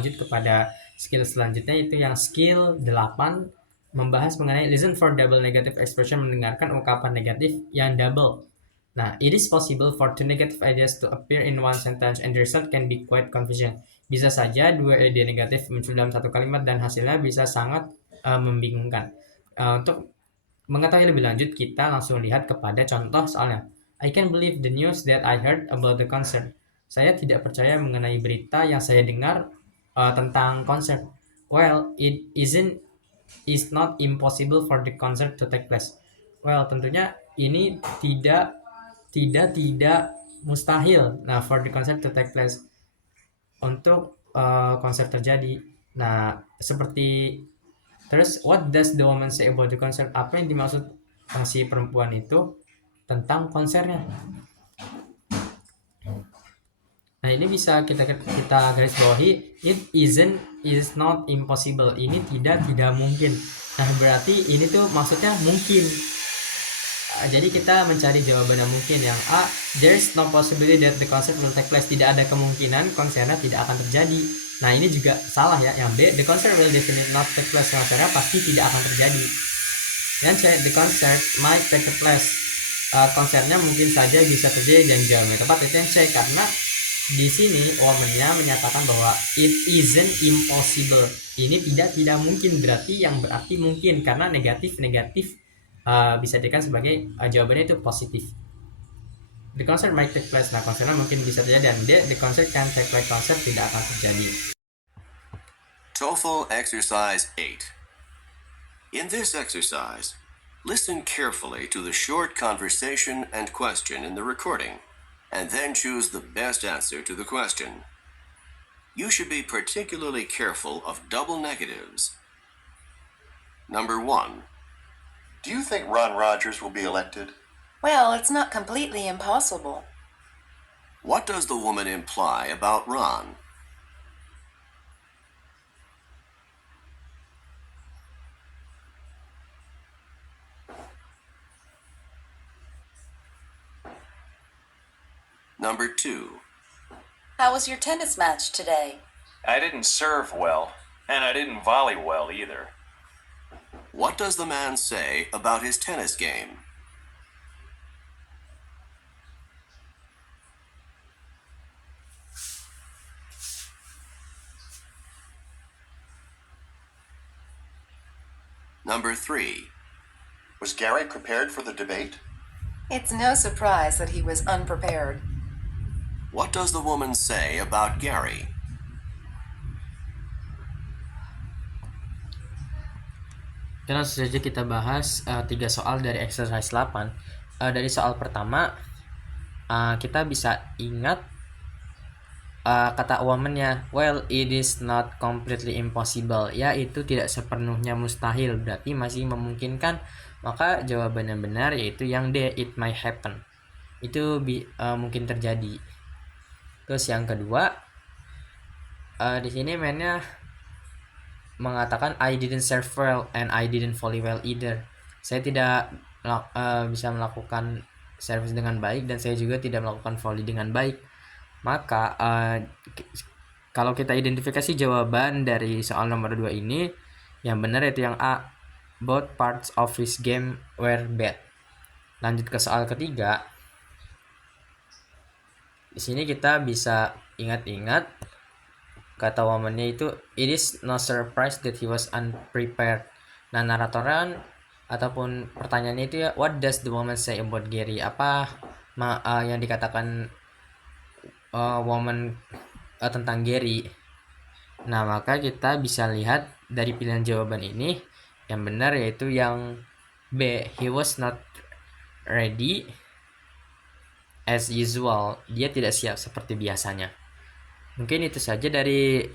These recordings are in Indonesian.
Lanjut kepada skill selanjutnya, itu yang skill 8, membahas mengenai listen for double negative expression, mendengarkan ungkapan negatif yang double. Nah, it is possible for two negative ideas to appear in one sentence and the result can be quite confusing. Bisa saja dua ide negatif muncul dalam satu kalimat dan hasilnya bisa sangat membingungkan. Untuk mengetahui lebih lanjut, kita langsung lihat kepada contoh soalnya. I can't believe the news that I heard about the concert. Saya tidak percaya mengenai berita yang saya dengar tentang konser. Well, is not impossible for the concert to take place. Well, tentunya ini tidak mustahil. Nah, for the concert to take place, untuk konser terjadi. Nah, seperti terus, what does the woman say about the concert? Apa yang dimaksud si perempuan itu tentang konsernya? Nah, ini bisa kita garis bawahi, is not impossible. Ini tidak mungkin. Nah, berarti ini tuh maksudnya mungkin. Jadi kita mencari jawaban yang mungkin. Yang A, there's no possibility that the concert will take place. Tidak ada kemungkinan konsernya tidak akan terjadi. Nah, ini juga salah ya. Yang B, the concert will definitely not take place. Konsernya pasti tidak akan terjadi. Yang C, the concert might take place. Konsernya mungkin saja bisa terjadi dan jauh lebih tepat itu yang C, karena di sini woman-nya menyatakan bahwa it isn't impossible. Ini tidak mungkin, berarti yang berarti mungkin, karena negatif bisa dikatakan sebagai jawabannya itu positif. The concert might take place. Nah, konsernya mungkin bisa terjadi, dan D, the concert can take place. Konser tidak akan terjadi. TOEFL Exercise 8. In this exercise, listen carefully to the short conversation and question in the recording, and then choose the best answer to the question. You should be particularly careful of double negatives. Number 1. Do you think Ron Rogers will be elected? Well, it's not completely impossible. What does the woman imply about Ron? Number 2. How was your tennis match today? I didn't serve well, and I didn't volley well either. What does the man say about his tennis game? Number 3. Was Gary prepared for the debate? It's no surprise that he was unprepared. What does the woman say about Gary? Langsung saja kita bahas 3 soal dari exercise 8. Dari soal pertama, kita bisa ingat kata woman-nya, well, it is not completely impossible, yaitu tidak sepenuhnya mustahil, berarti masih memungkinkan. Maka jawaban yang benar yaitu yang D, it might happen. Itu mungkin terjadi. Terus yang kedua, di sini mainnya mengatakan I didn't serve well and I didn't volley well either. Saya tidak bisa melakukan service dengan baik dan saya juga tidak melakukan volley dengan baik. Maka kalau kita identifikasi jawaban dari soal nomor 2 ini, yang benar yaitu yang A, both parts of his game were bad. Lanjut ke soal ketiga. Di sini kita bisa ingat-ingat kata woman-nya itu, it is no surprise that he was unprepared. Nah, naratoran ataupun pertanyaannya itu ya, what does the woman say about Gary? Apa yang dikatakan woman tentang Gary? Nah, maka kita bisa lihat dari pilihan jawaban ini, yang benar yaitu yang B, he was not ready as usual. Dia tidak siap seperti biasanya. Mungkin itu saja dari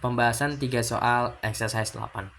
pembahasan 3 soal exercise 8.